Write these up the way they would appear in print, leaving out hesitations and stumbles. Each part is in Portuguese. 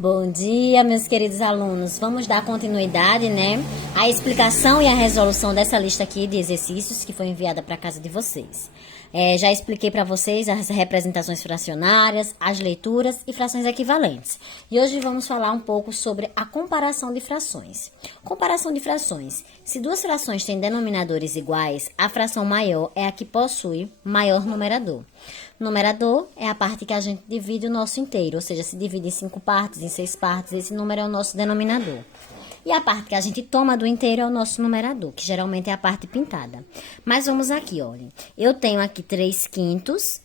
Bom dia, meus queridos alunos. Vamos dar continuidade, né, à explicação e à resolução dessa lista aqui de exercícios que foi enviada para casa de vocês. Já expliquei para vocês as representações fracionárias, as leituras e frações equivalentes. E hoje vamos falar um pouco sobre a comparação de frações. Comparação de frações. Se duas frações têm denominadores iguais, a fração maior é a que possui maior numerador. Numerador é a parte que a gente divide o nosso inteiro, ou seja, se divide em 5 partes, em 6 partes, esse número é o nosso denominador. E a parte que a gente toma do inteiro é o nosso numerador, que geralmente é a parte pintada. Mas vamos aqui, olha. Eu tenho aqui 3/5,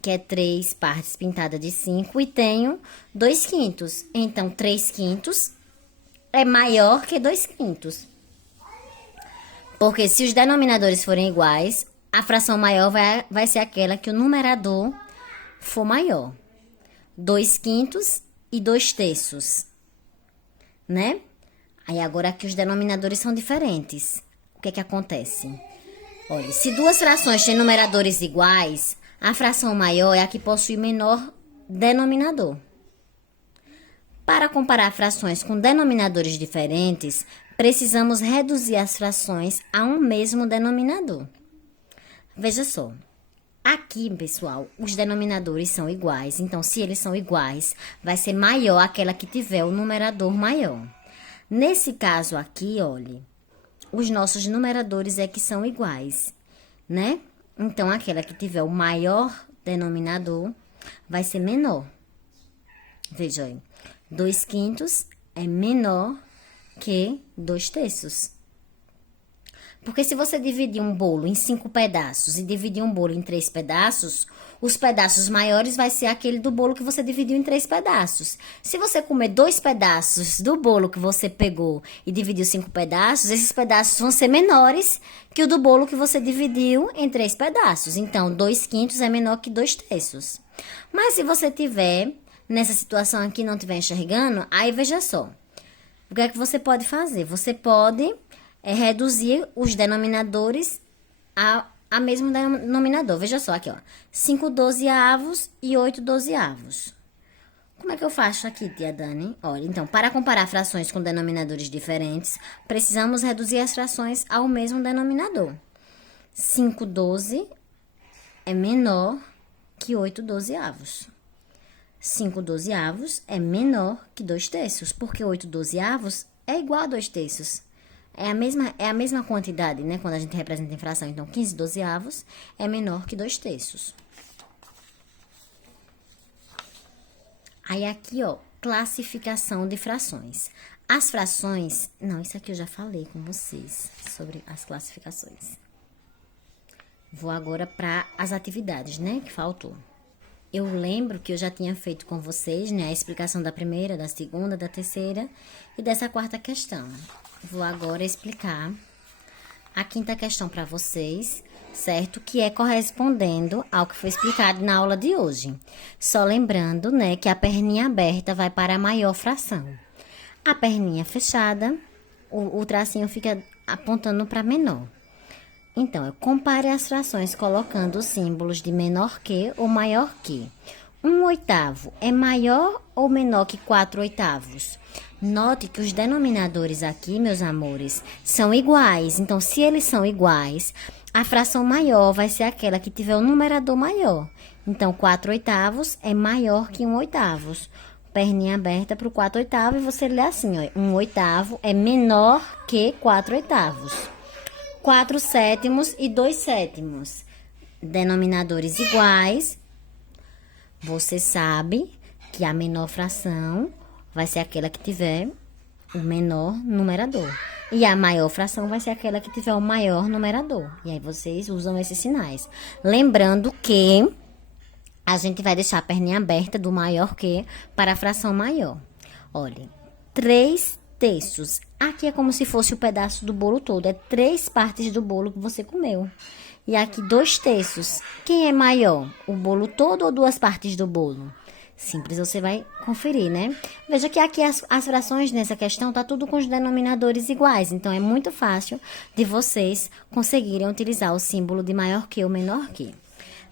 que é 3 partes pintadas de 5, e tenho 2/5. Então, 3/5 é maior que 2/5. Porque se os denominadores forem iguais, a fração maior vai ser aquela que o numerador for maior. 2/5 e 2/3, né? Aí agora aqui os denominadores são diferentes. O que é que acontece? Olha, se duas frações têm numeradores iguais, a fração maior é a que possui menor denominador. Para comparar frações com denominadores diferentes, precisamos reduzir as frações a um mesmo denominador. Veja só, aqui, pessoal, os denominadores são iguais. Então, se eles são iguais, vai ser maior aquela que tiver o numerador maior. Nesse caso aqui, olhe, os nossos numeradores é que são iguais, né? Então, aquela que tiver o maior denominador vai ser menor. Veja aí, 2/5 é menor que 2/3. Porque se você dividir um bolo em 5 pedaços e dividir um bolo em 3 pedaços, os pedaços maiores vai ser aquele do bolo que você dividiu em 3 pedaços. Se você comer 2 pedaços do bolo que você pegou e dividiu 5 pedaços, esses pedaços vão ser menores que o do bolo que você dividiu em 3 pedaços. Então, 2/5 é menor que 2/3. Mas se você tiver nessa situação aqui e não estiver enxergando, aí veja só. O que é que você pode fazer? Você pode reduzir os denominadores a mesmo denominador. Veja só aqui, ó. 5/12 e 8/12. Como é que eu faço aqui, tia Dani? Olha, então, para comparar frações com denominadores diferentes, precisamos reduzir as frações ao mesmo denominador. 5/12 é menor que 8/12. 5/12 é menor que 2/3, porque 8/12 é igual a 2/3. É a mesma quantidade, né? Quando a gente representa em fração. Então, 15/12 é menor que 2/3. Aí, aqui, ó, classificação de frações. As frações... Não, isso aqui eu já falei com vocês sobre as classificações. Vou agora para as atividades, né? Que faltou. Eu lembro que eu já tinha feito com vocês, né? A explicação da primeira, da segunda, da terceira e dessa quarta questão. Vou agora explicar a quinta questão para vocês, certo? Que é correspondendo ao que foi explicado na aula de hoje. Só lembrando, né, que a perninha aberta vai para a maior fração. A perninha fechada, o tracinho fica apontando para menor. Então, compare as frações colocando os símbolos de menor que ou maior que. 1/8 é maior ou menor que 4/8? Note que os denominadores aqui, meus amores, são iguais. Então, se eles são iguais, a fração maior vai ser aquela que tiver o numerador maior. Então, 4/8 é maior que 1/8. Perninha aberta para o 4/8 e você lê assim, ó. 1/8 é menor que 4/8. 4/7 e 2/7. Denominadores iguais. Você sabe que a menor fração vai ser aquela que tiver o menor numerador. E a maior fração vai ser aquela que tiver o maior numerador. E aí vocês usam esses sinais. Lembrando que a gente vai deixar a perninha aberta do maior que para a fração maior. Olha, 3/3. Aqui é como se fosse o pedaço do bolo todo. É 3 partes do bolo que você comeu. E aqui 2/3. Quem é maior? O bolo todo ou 2 partes do bolo? Simples, você vai conferir, né? Veja que aqui as frações nessa questão tá tudo com os denominadores iguais. Então, é muito fácil de vocês conseguirem utilizar o símbolo de maior que ou menor que.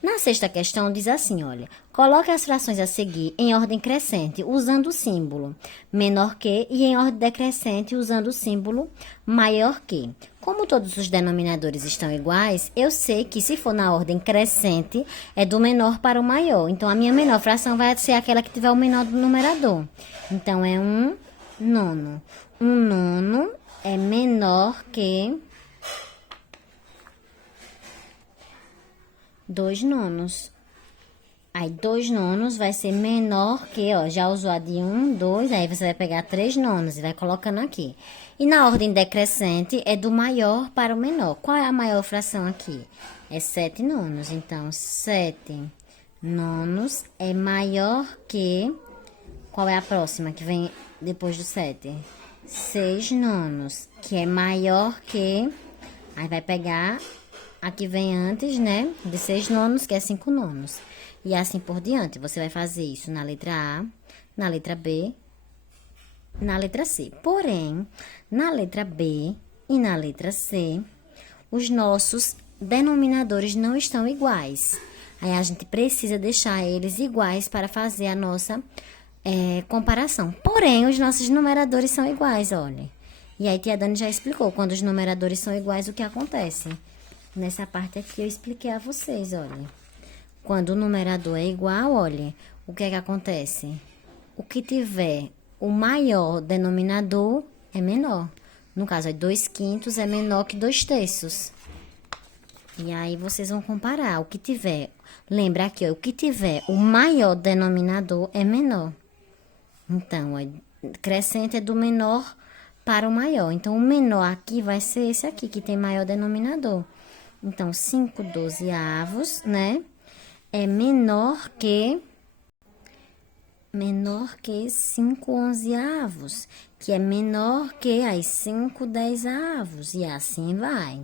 Na sexta questão, diz assim, olha, coloque as frações a seguir em ordem crescente, usando o símbolo menor que, e em ordem decrescente, usando o símbolo maior que. Como todos os denominadores estão iguais, eu sei que se for na ordem crescente, é do menor para o maior. Então, a minha menor fração vai ser aquela que tiver o menor do numerador. Então, é 1/9. 1/9 é menor que 2/9. Aí, 2/9 vai ser menor que, ó, já usou a de 1, 2, aí você vai pegar 3/9 e vai colocando aqui. E na ordem decrescente, é do maior para o menor. Qual é a maior fração aqui? É 7/9. Então, 7/9 é maior que... Qual é a próxima que vem depois do 7? 6/9, que é maior que... Aí vai pegar a que vem antes, né? De 6/9, que é 5/9. E assim por diante. Você vai fazer isso na letra A, na letra B, na letra C. Porém, na letra B e na letra C, os nossos denominadores não estão iguais. Aí a gente precisa deixar eles iguais para fazer a nossa comparação. Porém, os nossos numeradores são iguais, olha. E aí, tia Dani já explicou, quando os numeradores são iguais, o que acontece? Nessa parte aqui eu expliquei a vocês, olha. Quando o numerador é igual, olha, o que é que acontece? O que tiver o maior denominador é menor. No caso, 2/5 é menor que 2/3. E aí, vocês vão comparar. O que tiver, lembra aqui, ó, o que tiver o maior denominador é menor. Então, crescente é do menor para o maior. Então, o menor aqui vai ser esse aqui, que tem maior denominador. Então, 5/12, né? É menor que 5/11, que é menor que as 5/10, e assim vai.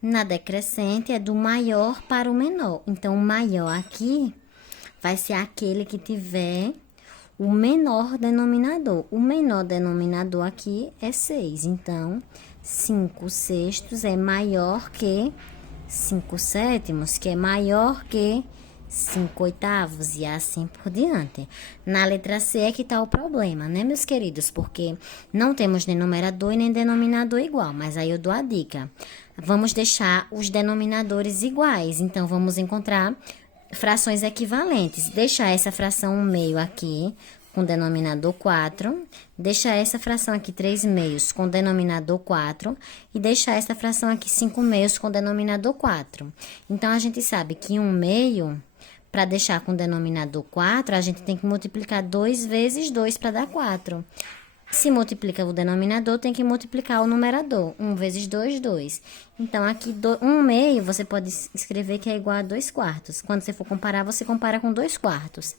Na decrescente é do maior para o menor. Então, o maior aqui vai ser aquele que tiver o menor denominador. O menor denominador aqui é 6. Então, 5/6 é maior que 5/7, que é maior que 5/8, e assim por diante. Na letra C é que está o problema, né, meus queridos? Porque não temos nem numerador e nem denominador igual. Mas aí eu dou a dica. Vamos deixar os denominadores iguais. Então, vamos encontrar frações equivalentes. Deixar essa fração 1/2 aqui com denominador 4. Deixar essa fração aqui 3/2 com denominador 4. E deixar essa fração aqui 5/2 com denominador 4. Então, a gente sabe que 1/2... Para deixar com denominador 4, a gente tem que multiplicar 2 vezes 2 para dar 4. Se multiplica o denominador, tem que multiplicar o numerador. 1 vezes 2, 2. Então, aqui, 1/2, você pode escrever que é igual a 2/4. Quando você for comparar, você compara com 2/4.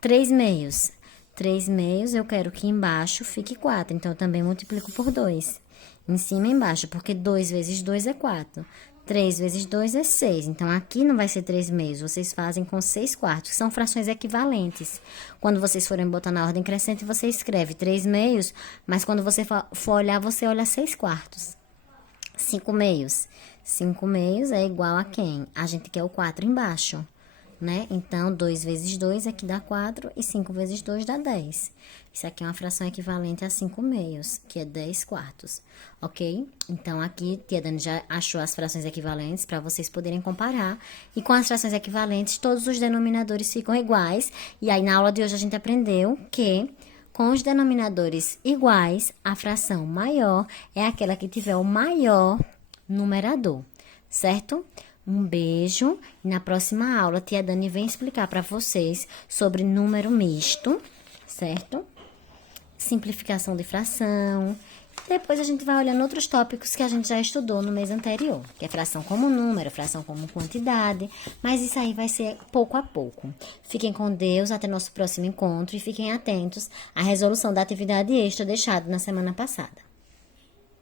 3/2. 3/2, eu quero que embaixo fique 4. Então, eu também multiplico por 2. Em cima e embaixo, porque 2 vezes 2 é 4. 3 vezes 2 é 6. Então, aqui não vai ser 3/2. Vocês fazem com 6/4, que são frações equivalentes. Quando vocês forem botar na ordem crescente, você escreve 3/2, mas quando você for olhar, você olha 6/4. 5/2. 5/2 é igual a quem? A gente quer o 4 embaixo, né? Então, 2 vezes 2 aqui dá 4 e 5 vezes 2 dá 10. Isso aqui é uma fração equivalente a 5/2, que é 10/4, ok? Então, aqui, tia Dani já achou as frações equivalentes para vocês poderem comparar. E com as frações equivalentes, todos os denominadores ficam iguais. E aí, na aula de hoje, a gente aprendeu que com os denominadores iguais, a fração maior é aquela que tiver o maior numerador, certo? Um beijo. E na próxima aula, tia Dani vem explicar para vocês sobre número misto, certo? Simplificação de fração. Depois a gente vai olhando outros tópicos que a gente já estudou no mês anterior, que é fração como número, fração como quantidade, mas isso aí vai ser pouco a pouco. Fiquem com Deus, até nosso próximo encontro e fiquem atentos à resolução da atividade extra deixada na semana passada.